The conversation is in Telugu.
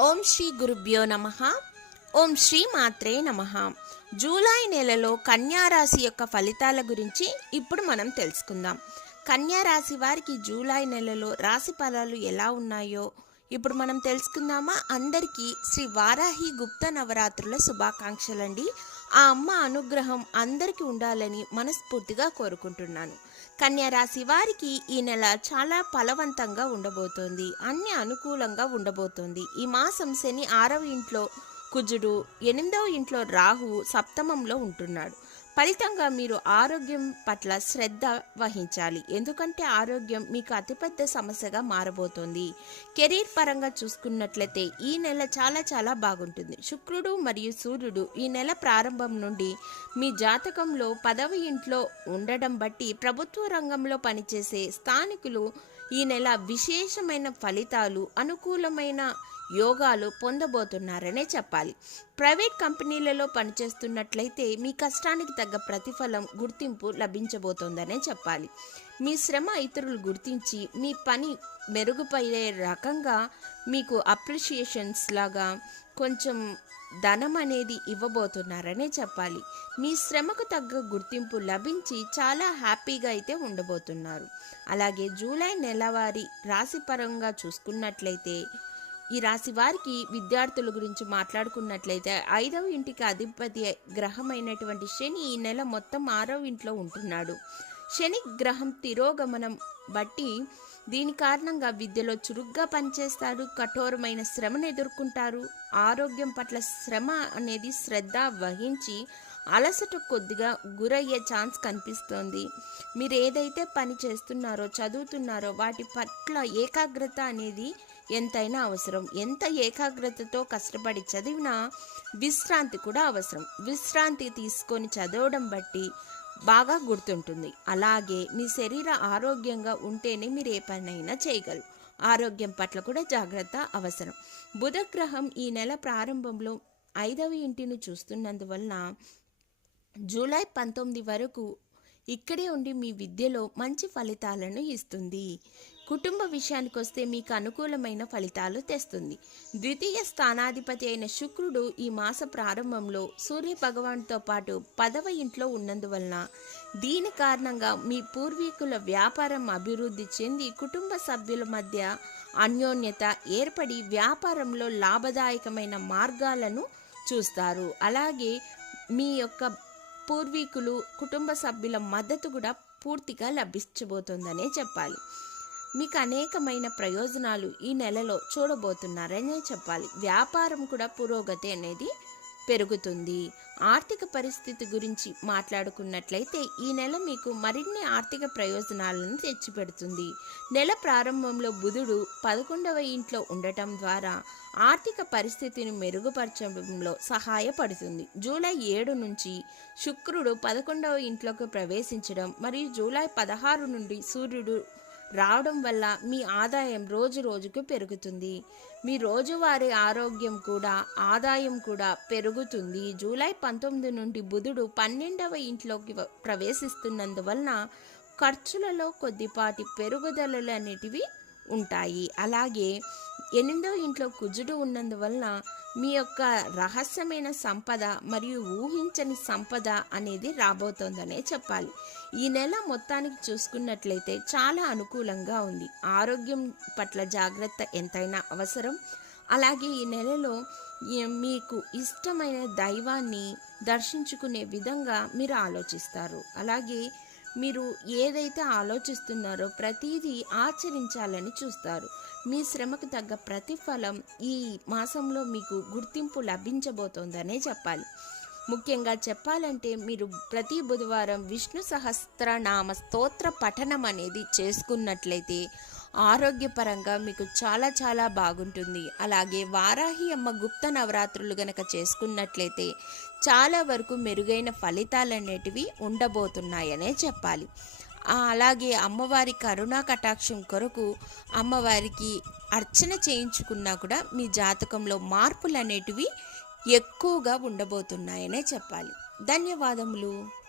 ఓం శ్రీ గురుభ్యో నమ. ఓం శ్రీ మాత్రే నమ. జూలై నెలలో కన్యా రాశి యొక్క ఫలితాల గురించి ఇప్పుడు మనం తెలుసుకుందాం. కన్యారాశి వారికి జూలై నెలలో రాశి ఫలాలు ఎలా ఉన్నాయో ఇప్పుడు మనం తెలుసుకుందామా? అందరికీ శ్రీ వారాహి గుప్త నవరాత్రుల శుభాకాంక్షలండి. ఆ అమ్మ అనుగ్రహం అందరికీ ఉండాలని మనస్ఫూర్తిగా కోరుకుంటున్నాను. కన్యా రాశి వారికి ఈ నెల చాలా ఫలవంతంగా ఉండబోతోంది. అన్ని అనుకూలంగా ఉండబోతోంది. ఈ మాసం శని ఆరవ ఇంట్లో కుజుడు ఎనిమిదవ ఇంట్లో రాహు సప్తమంలో ఉంటున్నాడు. ఫలితంగా మీరు ఆరోగ్యం పట్ల శ్రద్ధ వహించాలి. ఎందుకంటే ఆరోగ్యం మీకు అతిపెద్ద సమస్యగా మారబోతోంది. కెరీర్ పరంగా చూసుకున్నట్లయితే ఈ నెల చాలా చాలా బాగుంటుంది. శుక్రుడు మరియు సూర్యుడు ఈ నెల ప్రారంభం నుండి మీ జాతకంలో పదవి ఇంట్లో ఉండడం బట్టి ప్రభుత్వ రంగంలో పనిచేసే స్థానికులు ఈ నెల విశేషమైన ఫలితాలు అనుకూలమైన యోగాలు పొందబోతున్నారనే చెప్పాలి. ప్రైవేట్ కంపెనీలలో పనిచేస్తున్నట్లయితే మీ కష్టానికి తగ్గ ప్రతిఫలం గుర్తింపు లభించబోతోందనే చెప్పాలి. మీ శ్రమ ఇతరులు గుర్తించి మీ పని మెరుగుపడే రకంగా మీకు అప్రిషియేషన్స్ లాగా కొంచెం ధనం అనేది ఇవ్వబోతున్నారనే చెప్పాలి. మీ శ్రమకు తగ్గ గుర్తింపు లభించి చాలా హ్యాపీగా అయితే ఉండబోతున్నారు. అలాగే జూలై నెలవారీ రాశిపరంగా చూసుకున్నట్లయితే ఈ రాశి వారికి విద్యార్థుల గురించి మాట్లాడుకున్నట్లయితే ఐదవ ఇంటికి అధిపతి గ్రహమైనటువంటి శని ఈ నెల మొత్తం ఆరవ ఇంట్లో ఉంటున్నాడు. శని గ్రహం తిరోగమనం బట్టి దీని కారణంగా విద్యలో చురుగ్గా పనిచేస్తారు కఠోరమైన శ్రమను ఎదుర్కొంటారు. ఆరోగ్యం పట్ల శ్రమ అనేది శ్రద్ధ వహించి అలసట కొద్దిగా గురయ్యే ఛాన్స్ కనిపిస్తోంది. మీరు ఏదైతే పని చేస్తున్నారో చదువుతున్నారో వాటి పట్ల ఏకాగ్రత అనేది ఎంతైనా అవసరం. ఎంత ఏకాగ్రతతో కష్టపడి చదివినా విశ్రాంతి కూడా అవసరం. విశ్రాంతి తీసుకొని చదవడం బట్టి బాగా గుర్తుంటుంది. అలాగే మీ శరీర ఆరోగ్యంగా ఉంటేనే మీరు ఏ పనైనా చేయగలరు. ఆరోగ్యం పట్ల కూడా జాగ్రత్త అవసరం. బుధగ్రహం ఈ నెల ప్రారంభంలో ఐదవ ఇంటిని చూస్తున్నందువలన జూలై పంతొమ్మిది వరకు ఇక్కడే ఉండి మీ విద్యలో మంచి ఫలితాలను ఇస్తుంది. కుటుంబ విషయానికి వస్తే మీకు అనుకూలమైన ఫలితాలు తెస్తుంది. ద్వితీయ స్థానాధిపతి అయిన శుక్రుడు ఈ మాస ప్రారంభంలో సూర్య భగవాన్తో పాటు పదవ ఇంట్లో ఉన్నందువలన దీని కారణంగా మీ పూర్వీకుల వ్యాపారం అభివృద్ధి చెంది కుటుంబ సభ్యుల మధ్య అన్యోన్యత ఏర్పడి వ్యాపారంలో లాభదాయకమైన మార్గాలను చూస్తారు. అలాగే మీ యొక్క పూర్వీకులు కుటుంబ సభ్యుల మద్దతు కూడా పూర్తిగా లభించబోతోందనే చెప్పాలి. మీకు అనేకమైన ప్రయోజనాలు ఈ నెలలో చూడబోతున్నారనే చెప్పాలి. వ్యాపారం కూడా పురోగతి అనేది పెరుగుతుంది. ఆర్థిక పరిస్థితి గురించి మాట్లాడుకున్నట్లయితే ఈ నెల మీకు మరిన్ని ఆర్థిక ప్రయోజనాలను తెచ్చిపెడుతుంది. నెల ప్రారంభంలో బుధుడు పదకొండవ ఇంట్లో ఉండటం ద్వారా ఆర్థిక పరిస్థితిని మెరుగుపరచడంలో సహాయపడుతుంది. జూలై ఏడు నుంచి శుక్రుడు పదకొండవ ఇంట్లోకి ప్రవేశించడం మరియు జూలై పదహారు నుండి సూర్యుడు రావడం వల్ల మీ ఆదాయం రోజు రోజుకు పెరుగుతుంది. మీ రోజువారీ ఆరోగ్యం కూడా ఆదాయం కూడా పెరుగుతుంది. జూలై పంతొమ్మిది నుండి బుధుడు పన్నెండవ ఇంట్లోకి ప్రవేశిస్తున్నందువలన ఖర్చులలో కొద్దిపాటి పెరుగుదలలు అనేటివి ఉంటాయి. అలాగే ఎనిమిదో ఇంట్లో కుజుడు ఉన్నందువలన మీ యొక్క రహస్యమైన సంపద మరియు ఊహించని సంపద అనేది రాబోతోందనే చెప్పాలి. ఈ నెల మొత్తానికి చూసుకున్నట్లయితే చాలా అనుకూలంగా ఉంది. ఆరోగ్యం పట్ల జాగ్రత్త ఎంతైనా అవసరం. అలాగే ఈ నెలలో మీకు ఇష్టమైన దైవాన్ని దర్శించుకునే విధంగా మీరు ఆలోచిస్తారు. అలాగే మీరు ఏదైతే ఆలోచిస్తున్నారో ప్రతిదీ ఆచరించాలని చూస్తారు. మీ శ్రమకు తగ్గ ప్రతిఫలం ఈ మాసంలో మీకు గుర్తింపు లభించబోతోందనే చెప్పాలి. ముఖ్యంగా చెప్పాలంటే మీరు ప్రతి బుధవారం విష్ణు సహస్రనామ స్తోత్ర పఠనం అనేది చేసుకున్నట్లయితే ఆరోగ్యపరంగా మీకు చాలా చాలా బాగుంటుంది. అలాగే వారాహి అమ్మ గుప్త నవరాత్రులు గనక చేసుకున్నట్లయితే చాలా వరకు మెరుగైన ఫలితాలు అనేటివి ఉండబోతున్నాయనే చెప్పాలి. అలాగే అమ్మవారి కరుణా కటాక్షం కొరకు అమ్మవారికి అర్చన చేయించుకున్నా కూడా మీ జాతకంలో మార్పులు అనేటివి ఎక్కువగా ఉండబోతున్నాయనే చెప్పాలి. ధన్యవాదములు.